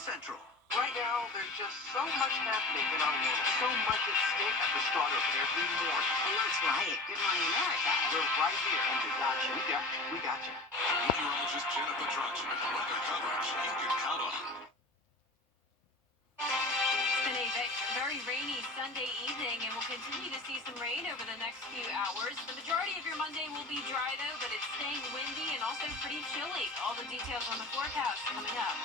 Central. Right now, there's just so much happening in our world. So much at stake at the start of every morning. And that's right. Good Morning America. We're right here, and we got you. We got you. Meteorologist Jennie weather coverage you can count on. It's been a very rainy Sunday evening, and we'll continue to see some rain over the next few hours. The majority of your Monday will be dry, though, but it's staying windy and also pretty chilly. All the details on the forecast coming up.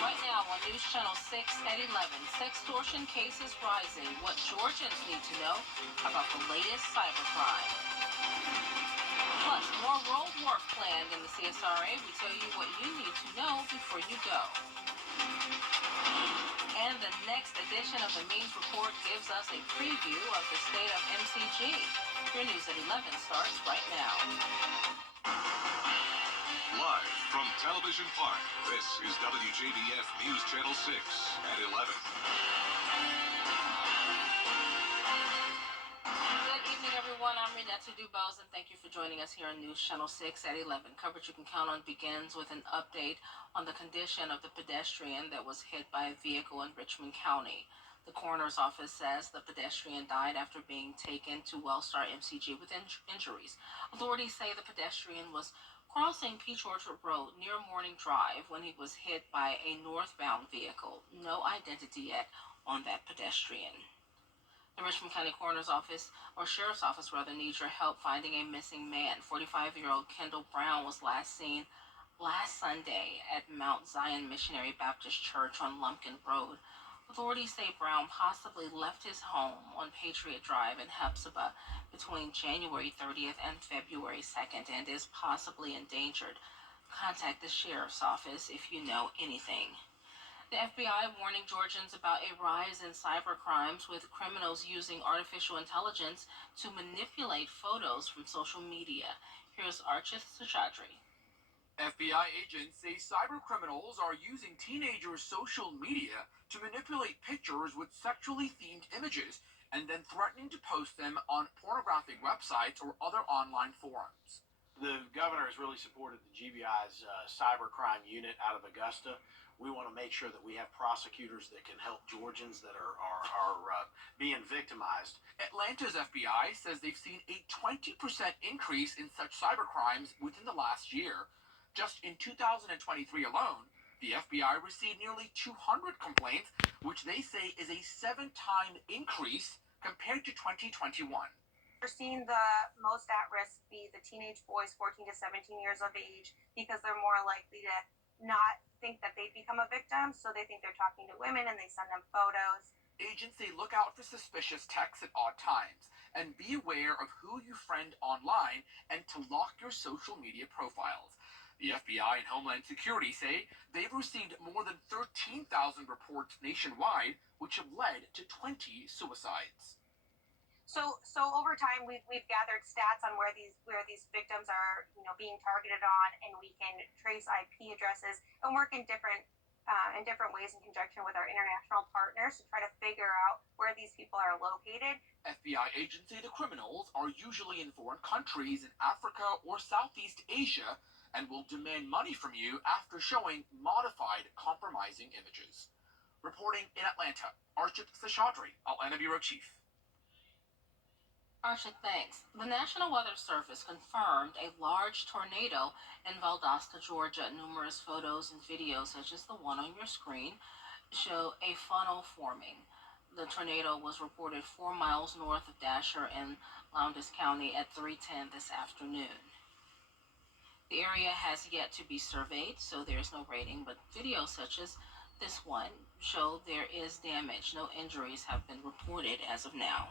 Right now on News Channel 6 at 11, sextortion cases rising. What Georgians need to know about the latest cybercrime. Plus, more road work planned in the CSRA. We tell you what you need to know before you go. And the next edition of the Means Report gives us a preview of the state of MCG. Your News at 11 starts right now. Live from Television Park, this is WJBF News Channel 6 at 11. Good evening, everyone. I'm Renetta Dubose, and thank you for joining us here on News Channel 6 at 11. Coverage you can count on begins with an update on the condition of the pedestrian that was hit by a vehicle in Richmond County. The coroner's office says the pedestrian died after being taken to Wellstar MCG with injuries. Authorities say the pedestrian was crossing Peach Orchard Road near Morning Drive when he was hit by a northbound vehicle. No identity yet on that pedestrian. The Richmond County Coroner's Office, or Sheriff's Office rather, needs your help finding a missing man. 45-year-old Kendall Brown was last seen last Sunday at Mount Zion Missionary Baptist Church on Lumpkin Road. Authorities say Brown possibly left his home on Patriot Drive in Hepzibah between January 30th and February 2nd and is possibly endangered. Contact the Sheriff's Office if you know anything. The FBI warning Georgians about a rise in cyber crimes, with criminals using artificial intelligence to manipulate photos from social media. Here's Archith Seshadri. FBI agents say cybercriminals are using teenagers' social media to manipulate pictures with sexually themed images and then threatening to post them on pornographic websites or other online forums. The governor has really supported the GBI's cybercrime unit out of Augusta. We want to make sure that we have prosecutors that can help Georgians that are being victimized. Atlanta's FBI says they've seen a 20% increase in such cybercrimes within the last year. Just in 2023 alone, the FBI received nearly 200 complaints, which they say is a 7-time increase compared to 2021. We're seeing the most at risk be the teenage boys 14 to 17 years of age, because they're more likely to not think that they've become a victim, so they think they're talking to women and they send them photos. Agents say look out for suspicious texts at odd times and be aware of who you friend online and to lock your social media profiles. The FBI and Homeland Security say they've received more than 13,000 reports nationwide, which have led to 20 suicides. So over time, we've gathered stats on where these victims are, being targeted on, and we can trace IP addresses and work in different ways in conjunction with our international partners to try to figure out where these people are located. FBI agents say the criminals are usually in foreign countries in Africa or Southeast Asia and will demand money from you after showing modified, compromising images. Reporting in Atlanta, Archit Seshadri, Atlanta Bureau Chief. Archit, thanks. The National Weather Service confirmed a large tornado in Valdosta, Georgia. Numerous photos and videos, such as the one on your screen, show a funnel forming. The tornado was reported 4 miles north of Dasher in Lowndes County at 3:10 this afternoon. The area has yet to be surveyed, so there's no rating, but videos such as this one show there is damage. No injuries have been reported as of now.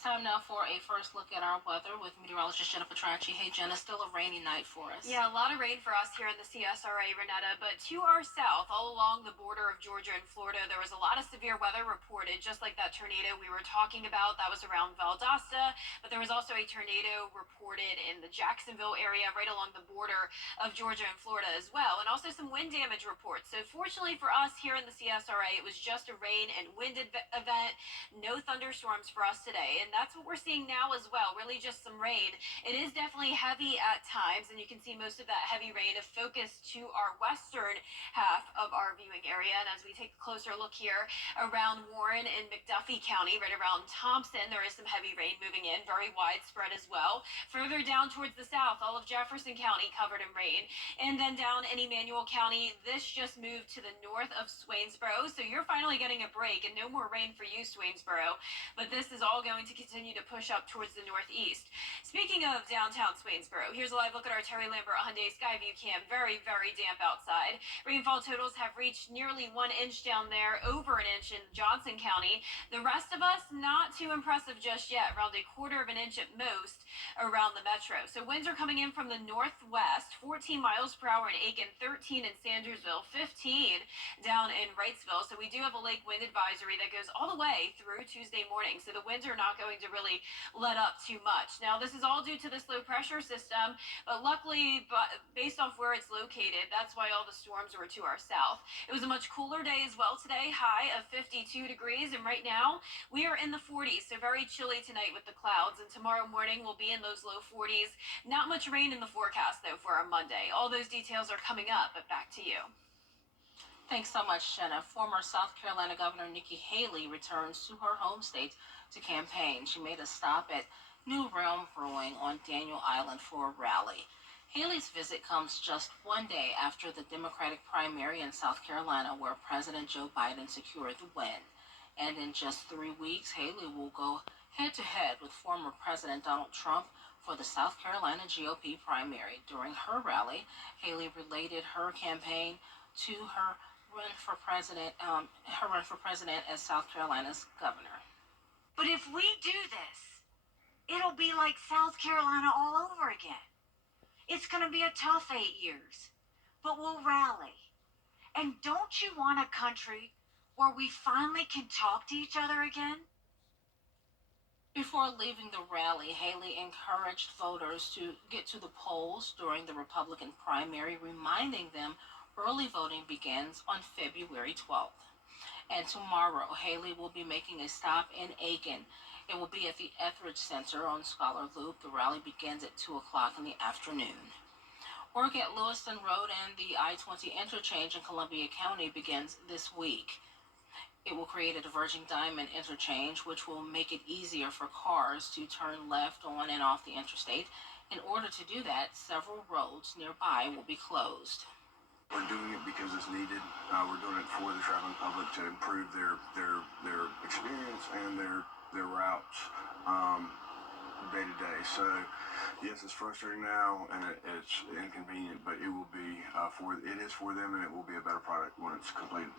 Time now for a first look at our weather with meteorologist Jennifer Tracci. Hey, Jenna, still a rainy night for us. Yeah, a lot of rain for us here in the CSRA, Renetta, but to our south, all along the border of Georgia and Florida, there was a lot of severe weather reported, just like that tornado we were talking about. That was around Valdosta, but there was also a tornado reported in the Jacksonville area, right along the border of Georgia and Florida as well, and also some wind damage reports. So fortunately for us here in the CSRA, it was just a rain and wind event. No thunderstorms for us today. And and that's what we're seeing now as well. Really just some rain. It is definitely heavy at times, and you can see most of that heavy rain focused to our western half of our viewing area. And as we take a closer look here around Warren and McDuffie County, right around Thompson, there is some heavy rain moving in, very widespread as well. Further down towards the south, all of Jefferson County covered in rain. And then down in Emmanuel County, this just moved to the north of Swainsboro. So you're finally getting a break and no more rain for you, Swainsboro. But this is all going to continue to push up towards the northeast. Speaking of downtown Swainsboro, here's a live look at our Terry Lambert Hyundai Skyview cam. Very, very damp outside. Rainfall totals have reached nearly 1 inch down there, over an inch in Johnson County. The rest of us, not too impressive just yet, around a quarter of an inch at most around the metro. So winds are coming in from the northwest, 14 miles per hour in Aiken, 13 in Sandersville, 15 down in Wrightsville. So we do have a lake wind advisory that goes all the way through Tuesday morning. So the winds are not going to really let up too much. Now, this is all due to this low pressure system, but luckily, based off where it's located, that's why all the storms were to our south. It was a much cooler day as well today, high of 52 degrees, and right now we are in the 40s, so very chilly tonight with the clouds, and tomorrow morning we'll be in those low 40s. Not much rain in the forecast, though, for our Monday. All those details are coming up, but back to you. Thanks so much, Jenna. Former South Carolina Governor Nikki Haley returns to her home state to campaign. She made a stop at New Realm Brewing on Daniel Island for a rally. Haley's visit comes just one day after the Democratic primary in South Carolina, where President Joe Biden secured the win. And in just 3 weeks, Haley will go head-to-head with former President Donald Trump for the South Carolina GOP primary. During her rally, Haley related her campaign to her run for president as South Carolina's governor. But if we do this, it'll be like South Carolina all over again. It's going to be a tough 8 years, but we'll rally. And don't you want a country where we finally can talk to each other again? Before leaving the rally, Haley encouraged voters to get to the polls during the Republican primary, reminding them early voting begins on February 12th. And tomorrow, Haley will be making a stop in Aiken. It will be at the Etheridge Center on Scholar Loop. The rally begins at 2 o'clock in the afternoon. Work at Lewiston Road and the I-20 interchange in Columbia County begins this week. It will create a diverging diamond interchange, which will make it easier for cars to turn left on and off the interstate. In order to do that, several roads nearby will be closed. We're doing it because it's needed. We're doing it for the traveling public to improve their experience and their routes day to day. So yes, it's frustrating now and it's inconvenient, but it will be it is for them, and it will be a better product when it's completed.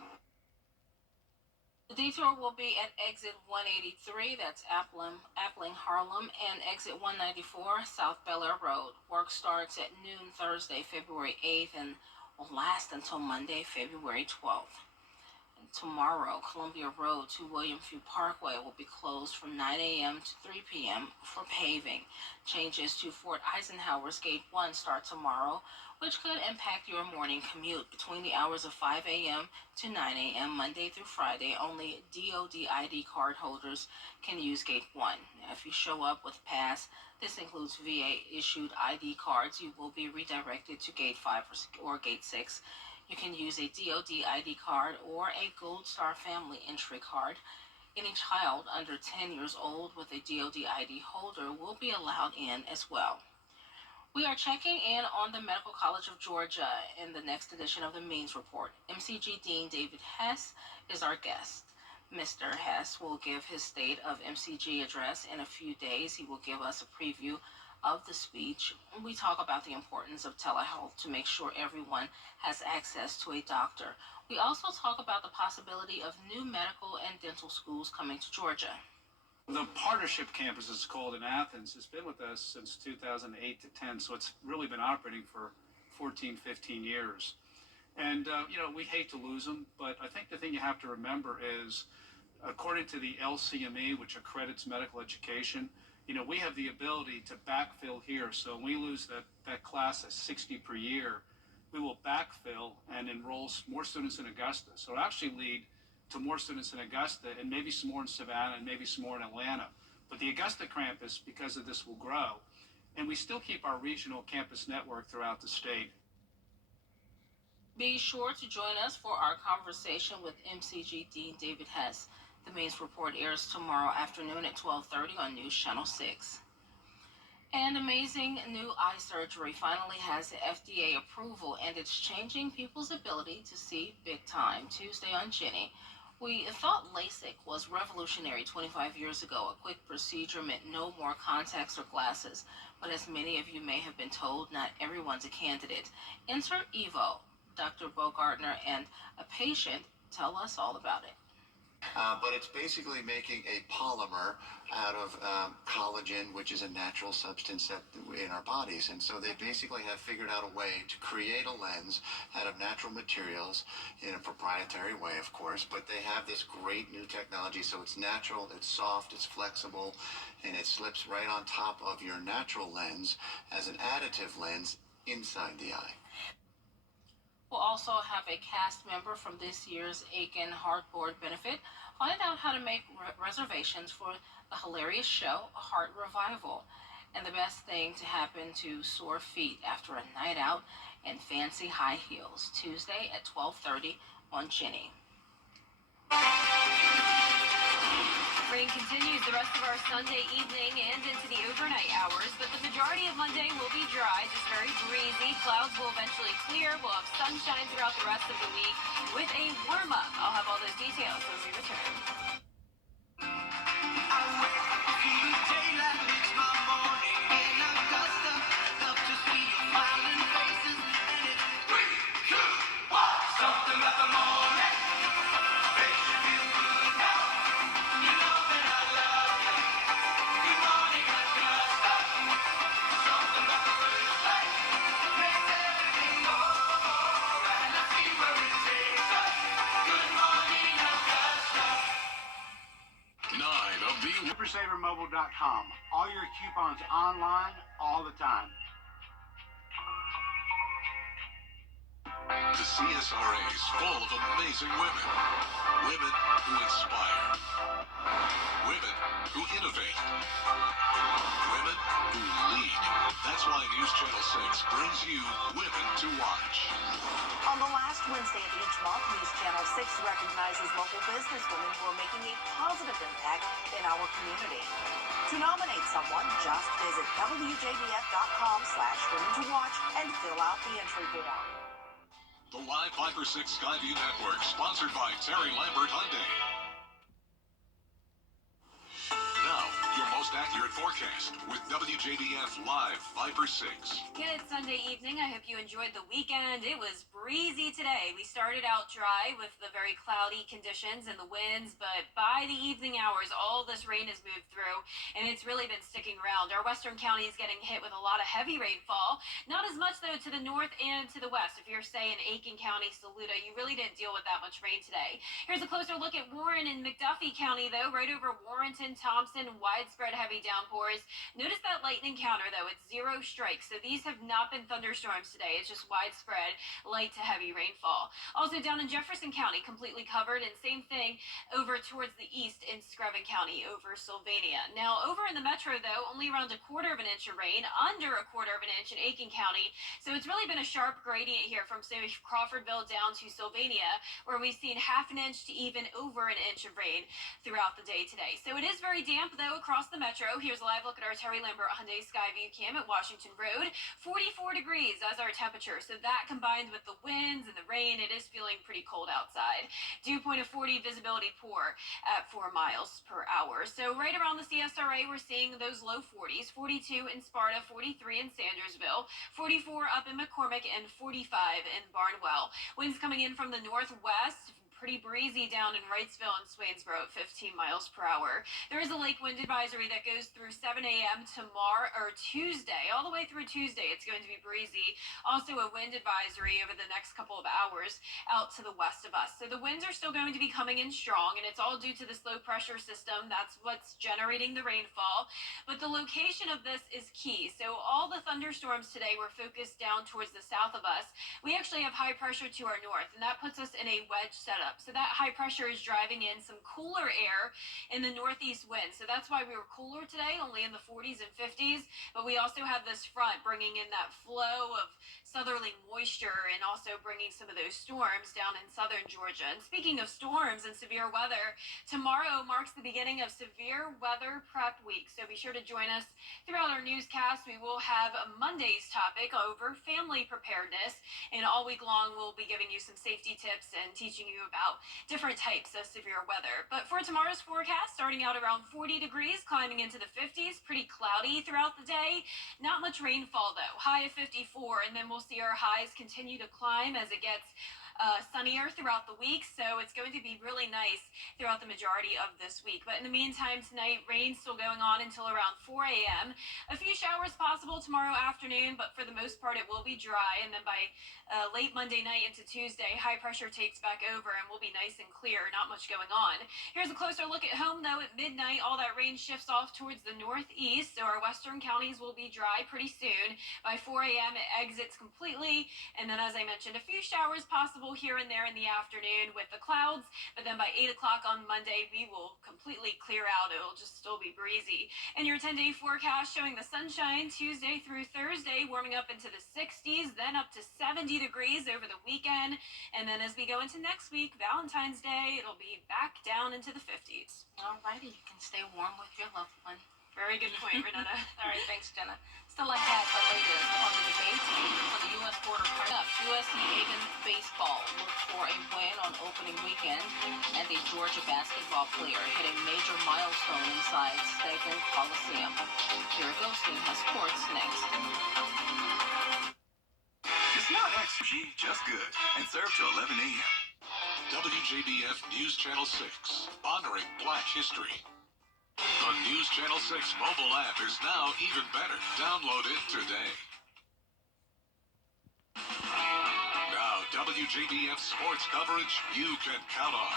The detour will be at exit 183, that's Appling Harlem, and exit 194, South Bel Air Road. Work starts at noon Thursday, February 8th, and will last until Monday, February 12th. And tomorrow, Columbia Road to William Few Parkway will be closed from 9 a.m. to 3 p.m. for paving. Changes to Fort Eisenhower's Gate 1 start tomorrow, which could impact your morning commute. Between the hours of 5 a.m. to 9 a.m. Monday through Friday, only DOD ID card holders can use Gate 1. Now, if you show up with a pass, this includes VA-issued ID cards, you will be redirected to Gate 5 or Gate 6. You can use a DOD ID card or a Gold Star Family Entry card. Any child under 10 years old with a DOD ID holder will be allowed in as well. We are checking in on the Medical College of Georgia in the next edition of the Means Report. MCG Dean David Hess is our guest. Mr. Hess will give his State of MCG address in a few days. He will give us a preview of the speech. We talk about the importance of telehealth to make sure everyone has access to a doctor. We also talk about the possibility of new medical and dental schools coming to Georgia. The Partnership Campus, is called, in Athens, has been with us since 2008 to 10, so it's really been operating for 14, 15 years. And, we hate to lose them, but I think the thing you have to remember is, according to the LCME, which accredits medical education, we have the ability to backfill here. So when we lose that class at 60 per year, we will backfill and enroll more students in Augusta. So it'll actually lead to more students in Augusta and maybe some more in Savannah and maybe some more in Atlanta. But the Augusta campus, because of this, will grow. And we still keep our regional campus network throughout the state. Be sure to join us for our conversation with MCG Dean David Hess. The Mains Report airs tomorrow afternoon at 12:30 on News Channel 6. And amazing new eye surgery finally has FDA approval, and it's changing people's ability to see big time. Tuesday on Jennie, we thought LASIK was revolutionary 25 years ago. A quick procedure meant no more contacts or glasses. But as many of you may have been told, not everyone's a candidate. Enter Evo. Dr. Bo Gardner and a patient tell us all about it. But it's basically making a polymer out of collagen, which is a natural substance that in our bodies. And so they basically have figured out a way to create a lens out of natural materials in a proprietary way, of course. But they have this great new technology. So it's natural, it's soft, it's flexible, and it slips right on top of your natural lens as an additive lens inside the eye. We'll also have a cast member from this year's Aiken Heartboard benefit find out how to make reservations for the hilarious show, A Heart Revival, and the best thing to happen to sore feet after a night out and fancy high heels. Tuesday at 12:30 on Jennie. Rain continues the rest of our Sunday evening and into the overnight hours, but the majority of Monday will be dry, just very breezy. Clouds will eventually clear. We'll have sunshine throughout the rest of the week with a warm-up. I'll have all those details when we return. SuperSaverMobile.com. All your coupons online, all the time. The CSRA is full of amazing women. Women who inspire. Women who innovate. Women who lead. That's why News Channel 6 brings you Women to Watch. On the last Wednesday of each month, News Channel 6 recognizes local businesswomen who are making a positive impact in our community. To nominate someone, just visit WJBF.com/Women to Watch and fill out the entry form. The Live 5 or 6 Skyview Network, sponsored by Terry Lambert Hyundai. Now, your most accurate forecast with WJBF Live 5 or 6. Good Sunday evening. I hope you enjoyed the weekend. It was breezy today. We started out dry with the very cloudy conditions and the winds, but by the evening hours, all this rain has moved through, and it's really been sticking around. Our western county is getting hit with a lot of heavy rainfall. Not as much, though, to the north and to the west. If you're, say, in Aiken County, Saluda, you really didn't deal with that much rain today. Here's a closer look at Warren and McDuffie County, though, right over Warrenton, Thompson, widespread heavy downpours. Notice that lightning counter, though. It's 0 strikes, so these have not been thunderstorms today. It's just widespread light to heavy rainfall. Also down in Jefferson County, completely covered, and same thing over towards the east in Screven County over Sylvania. Now, over in the metro, though, only around 1/4 of an inch of rain, under 1/4 of an inch in Aiken County. So it's really been a sharp gradient here from, say, Crawfordville down to Sylvania, where we've seen 1/2 inch to even over an inch of rain throughout the day today. So it is very damp, though, across the metro. Here's a live look at our Terry Lambert Hyundai Skyview cam at Washington Road. 44 degrees as our temperature. So that combined with the winds and the rain, it is feeling pretty cold outside. Dew point of 40, visibility poor at 4 miles per hour. So right around the CSRA, we're seeing those low 40s. 42 in Sparta, 43 in Sandersville, 44 up in McCormick, and 45 in Barnwell. Winds coming in from the northwest. Pretty breezy down in Wrightsville and Swainsboro at 15 miles per hour. There is a lake wind advisory that goes through 7 a.m. tomorrow or Tuesday, all the way through Tuesday. It's going to be breezy. Also a wind advisory over the next couple of hours out to the west of us. So the winds are still going to be coming in strong, and it's all due to this low pressure system. That's what's generating the rainfall. But the location of this is key. So all the thunderstorms today were focused down towards the south of us. We actually have high pressure to our north, and that puts us in a wedge setup. up. So that high pressure is driving in some cooler air in the northeast wind. So that's why we were cooler today, only in the 40s and 50s. But we also have this front bringing in that flow of southerly moisture and also bringing some of those storms down in southern Georgia. And speaking of storms and severe weather, tomorrow marks the beginning of severe weather prep week. So be sure to join us throughout our newscast. We will have Monday's topic over family preparedness. And all week long, we'll be giving you some safety tips and teaching you about different types of severe weather. But for tomorrow's forecast, starting out around 40 degrees, climbing into the 50s, pretty cloudy throughout the day. Not much rainfall, though. High of 54, and then we'll see our highs continue to climb as it gets sunnier throughout the week, so it's going to be really nice throughout the majority of this week. But in the meantime, tonight, rain's still going on until around 4 a.m. A few showers possible tomorrow afternoon, but for the most part, it will be dry. And then by late Monday night into Tuesday, high pressure takes back over and will be nice and clear. Not much going on. Here's a closer look at home, though. At midnight, all that rain shifts off towards the northeast, so our western counties will be dry pretty soon. By 4 a.m., it exits completely. And then, as I mentioned, a few showers possible here and there in the afternoon with the clouds, but then by 8 o'clock on Monday, we will completely clear out. It'll just still be breezy. And your 10-day forecast showing the sunshine Tuesday through Thursday, warming up into the 60s, then up to 70 degrees over the weekend. And then as we go into next week, Valentine's Day, it'll be back down into the 50s. Alrighty, you can stay warm with your loved one. Very good point, Renata. All right, thanks, Jenna. Still ahead, the latest on the debate for the U.S. border up. USC Agin baseball looked for a win on opening weekend, and a Georgia basketball player hit a major milestone inside Stegeman Coliseum. Here Ghosting has sports next. It's not extra, just good, and served till 11 a.m. WJBF News Channel 6, honoring Black history. The News Channel 6 mobile app is now even better. Download it today. Now, WJBF sports coverage you can count on.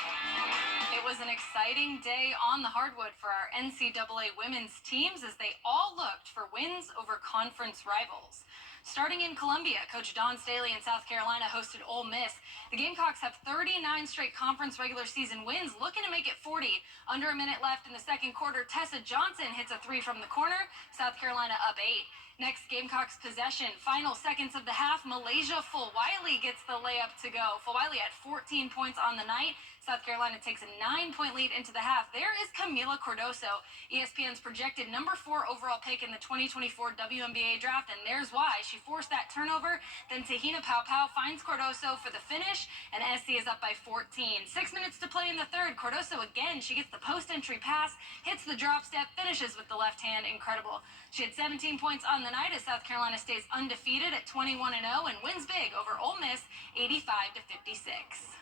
It was an exciting day on the hardwood for our NCAA women's teams as they all looked for wins over conference rivals. Starting in Columbia, Coach Dawn Staley in South Carolina hosted Ole Miss. The Gamecocks have 39 straight conference regular season wins, looking to make it 40. Under a minute left in the second quarter, Tessa Johnson hits a three from the corner. South Carolina up 8. Next, Gamecocks possession. Final seconds of the half, Malaysia Fulwiley gets the layup to go. Fulwiley had 14 points on the night. South Carolina takes a 9-point lead into the half. There is Camila Cordoso, ESPN's projected number 4 overall pick in the 2024 WNBA draft, and there's why. She forced that turnover. Then Tahina Paupau finds Cordoso for the finish, and SC is up by 14. 6 minutes to play in the third. Cordoso again, she gets the post-entry pass, hits the drop step, finishes with the left hand. Incredible. She had 17 points on the night as South Carolina stays undefeated at 21-0 and wins big over Ole Miss 85-56.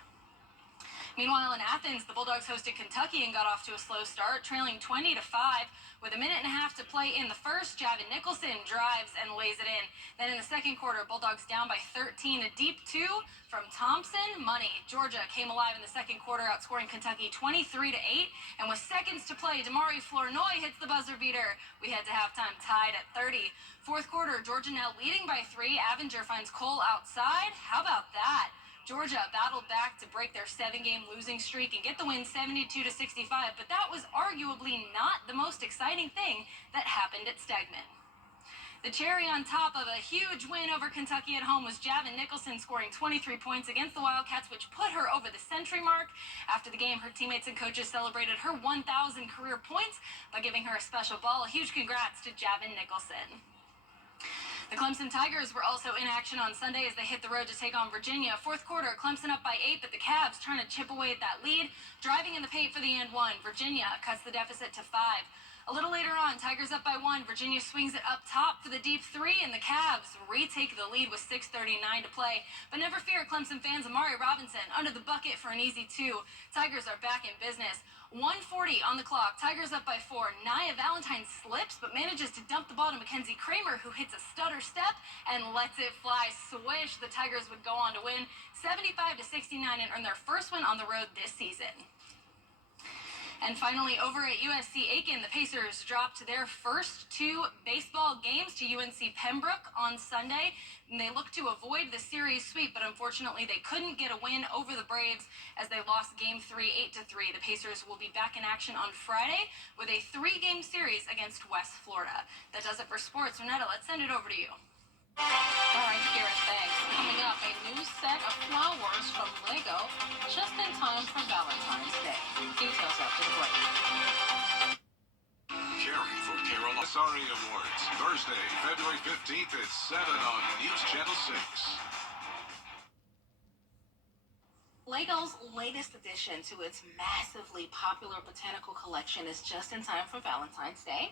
Meanwhile, in Athens, the Bulldogs hosted Kentucky and got off to a slow start, trailing 20-5. With a minute and a half to play in the first, Javin Nicholson drives and lays it in. Then in the second quarter, Bulldogs down by 13. A deep 2 from Thompson. Money. Georgia came alive in the second quarter, outscoring Kentucky 23-8. And with seconds to play, Damari Flournoy hits the buzzer beater. We head to halftime tied at 30. Fourth quarter, Georgia now leading by 3. Avenger finds Cole outside. How about that? Georgia battled back to break their 7-game losing streak and get the win 72-65, but that was arguably not the most exciting thing that happened at Stegeman. The cherry on top of a huge win over Kentucky at home was Javin Nicholson scoring 23 points against the Wildcats, which put her over the century mark. After the game, her teammates and coaches celebrated her 1,000 career points by giving her a special ball. A huge congrats to Javin Nicholson. The Clemson Tigers were also in action on Sunday as they hit the road to take on Virginia. Fourth quarter, Clemson up by 8, but the Cavs trying to chip away at that lead. Driving in the paint for the and 1. Virginia cuts the deficit to 5. A little later on, Tigers up by 1. Virginia swings it up top for the deep 3, and the Cavs retake the lead with 6:39 to play. But never fear, Clemson fans, Amari Robinson under the bucket for an easy 2. Tigers are back in business. 1:40 on the clock. Tigers up by 4. Nia Valentine slips, but manages to dump the ball to Mackenzie Kramer, who hits a stutter step and lets it fly. Swish. The Tigers would go on to win 75-69 and earn their first win on the road this season. And finally, over at USC Aiken, the Pacers dropped their first 2 baseball games to UNC Pembroke on Sunday. And they looked to avoid the series sweep, but unfortunately they couldn't get a win over the Braves as they lost Game 3 8-3. The Pacers will be back in action on Friday with a 3-game series against West Florida. That does it for sports. Renetta, let's send it over to you. All right, Kira, thanks. Coming up, a new set of flowers from Lego just in time for Valentine's Day. Details after the break. Caring for Carolina SRA Awards, Thursday, February 15th at 7 on News Channel 6. Lego's latest addition to its massively popular botanical collection is just in time for Valentine's Day.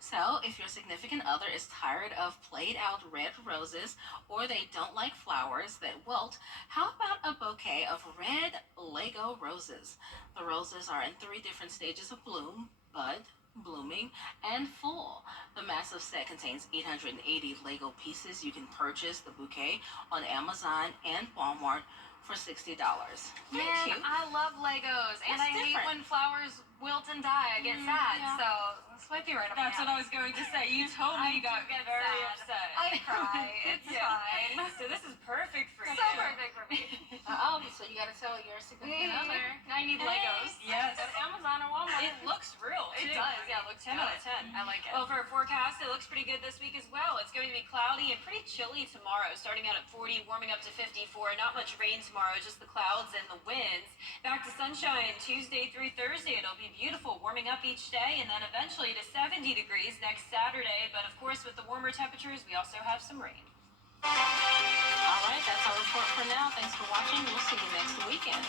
So, if your significant other is tired of played-out red roses or they don't like flowers that wilt, how about a bouquet of red Lego roses? The roses are in 3 different stages of bloom: bud, blooming, and full. The massive set contains 880 Lego pieces. You can purchase the bouquet on Amazon and Walmart for $60. Man, Cute. I love Legos, and That's I hate different. when flowers wilt and die. I get sad, yeah. so this might be right up my That's what I was going to say. You totally got get very sad. upset. I cry. It's fine. So this is perfect for you. So perfect for me. So you got to tell your significant other. I need Legos. Yes. Go to Amazon or Walmart. It looks real, It too. does, yeah. It looks 10 good. out of 10. I like it. Well, for a forecast, it looks pretty good this week as well. It's going to be cloudy and pretty chilly tomorrow, starting out at 40, warming up to 54. Not much rain tomorrow, just the clouds and the winds. Back to sunshine Tuesday through Thursday. It'll be beautiful, warming up each day, and then eventually to 70 degrees next Saturday. But of course, with the warmer temperatures, we also have some rain. All right, that's our report for now. Thanks for watching. We'll see you next weekend.